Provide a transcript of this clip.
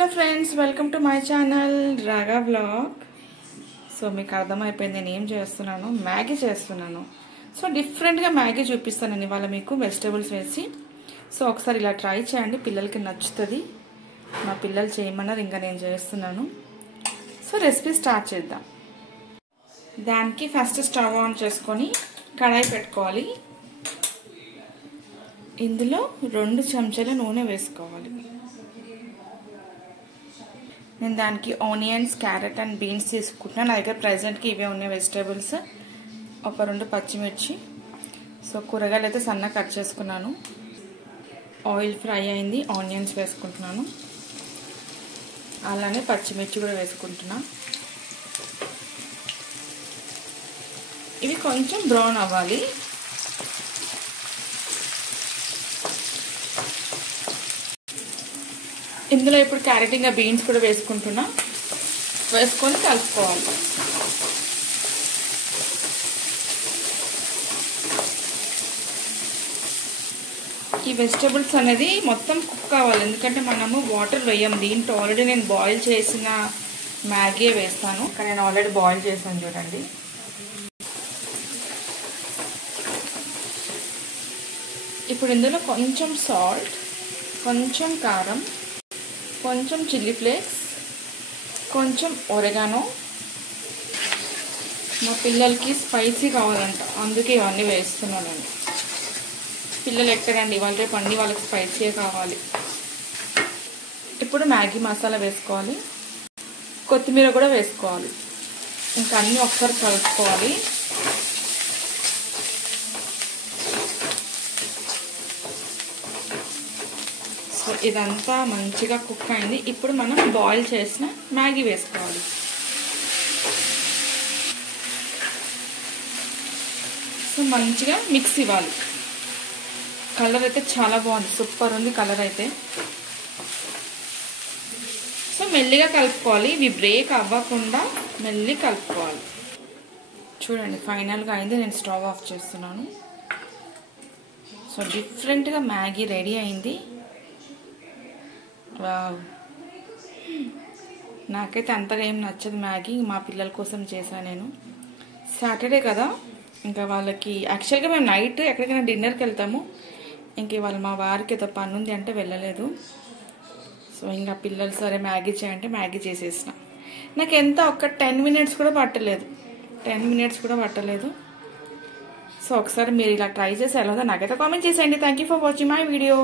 Hello friends, welcome to my channel రాగా vlog. So మీకు అర్థమైపోయింది నేను ఏం చేస్తున్నాను, మ్యాగీ చేస్తున్నాను. సో డిఫరెంట్గా మ్యాగీ చూపిస్తాను నేను ఇవాళ మీకు వెజిటేబుల్స్ వేసి. సో ఒకసారి ఇలా ట్రై చేయండి, పిల్లలకి నచ్చుతుంది. మా పిల్లలు చేయమన్నారు, ఇంకా నేను చేస్తున్నాను. సో రెసిపీ స్టార్ట్ చేద్దాం. దానికి ఫస్ట్ స్టవ్ ఆన్ చేసుకొని కడాయి పెట్టుకోవాలి. ఇందులో 2 చెంచాల నూనె వేసుకోవాలి. నేను దానికి ఆనియన్స్, క్యారెట్ అండ్ బీన్స్ తీసుకుంటున్నాను. నా దగ్గర ప్రెజెంట్కి ఇవే ఉన్నాయి వెజిటేబుల్స్. ఒక 2 పచ్చిమిర్చి. సో కూరగాయలు అయితే సన్నగా కట్ చేసుకున్నాను. ఆయిల్ ఫ్రై అయింది, ఆనియన్స్ వేసుకుంటున్నాను. అలానే పచ్చిమిర్చి కూడా వేసుకుంటున్నాను. ఇవి కొంచెం బ్రౌన్ అవ్వాలి. ఇందులో ఇప్పుడు క్యారెట్ ఇంకా బీన్స్ కూడా వేసుకుంటున్నా. వేసుకొని కలుపుకోవాలి. ఈ వెజిటేబుల్స్ అనేది మొత్తం కుక్ కావాలి, ఎందుకంటే మనము వాటర్ వేయం. దీంట్లో ఆల్రెడీ నేను బాయిల్ చేసిన మ్యాగీ వేస్తాను. ఇక్కడ నేను ఆల్రెడీ బాయిల్ చేశాను చూడండి. ఇప్పుడు ఇందులో కొంచెం సాల్ట్, కొంచెం కారం, కొంచెం చిల్లీ ఫ్లేక్స్, కొంచెం ఒరెగానో. మా పిల్లలకి స్పైసీ కావాలంట, అందుకే ఇవన్నీ వేస్తున్నానండి. పిల్లలు ఎక్కడండి, ఇవాళ రేపు అన్నీ వాళ్ళకి స్పైసీయే కావాలి. ఇప్పుడు మ్యాగీ మసాలా వేసుకోవాలి, కొత్తిమీర కూడా వేసుకోవాలి. ఇంకా అన్నీ ఒకసారి కలుపుకోవాలి. సో ఇదంతా మంచిగా కుక్ అయింది. ఇప్పుడు మనం బాయిల్ చేసిన మ్యాగీ వేసుకోవాలి. సో మంచిగా మిక్స్ ఇవ్వాలి. కలర్ అయితే చాలా బాగుంది, సూపర్ ఉంది కలర్ అయితే. సో మెల్లిగా కలుపుకోవాలి, ఇవి బ్రేక్ అవ్వకుండా మెల్లి కలుపుకోవాలి. చూడండి ఫైనల్గా అయింది. నేను స్టవ్ ఆఫ్ చేస్తున్నాను. సో డిఫరెంట్గా మ్యాగీ రెడీ అయింది. నాకైతే అంతగా ఏం నచ్చదు మ్యాగీ, మా పిల్లల కోసం చేశాను నేను. సాటర్డే కదా, ఇంకా వాళ్ళకి యాక్చువల్గా మేము నైట్ ఎక్కడికైనా డిన్నర్కి వెళ్తాము. ఇంక ఇవాళ మా వారికి ఏదో పని ఉంది అంటే వెళ్ళలేదు. సో ఇంకా పిల్లలు సరే మ్యాగీ చేయంటే మ్యాగీ చేసేసిన. నాకు ఎంత ఒక 10 మినిట్స్ కూడా పట్టలేదు, 10 మినిట్స్ కూడా పట్టలేదు. సో ఒకసారి మీరు ఇలా ట్రై చేసి ఎలాగో నాకైతే కామెంట్ చేసేయండి. Thank you for watching my video.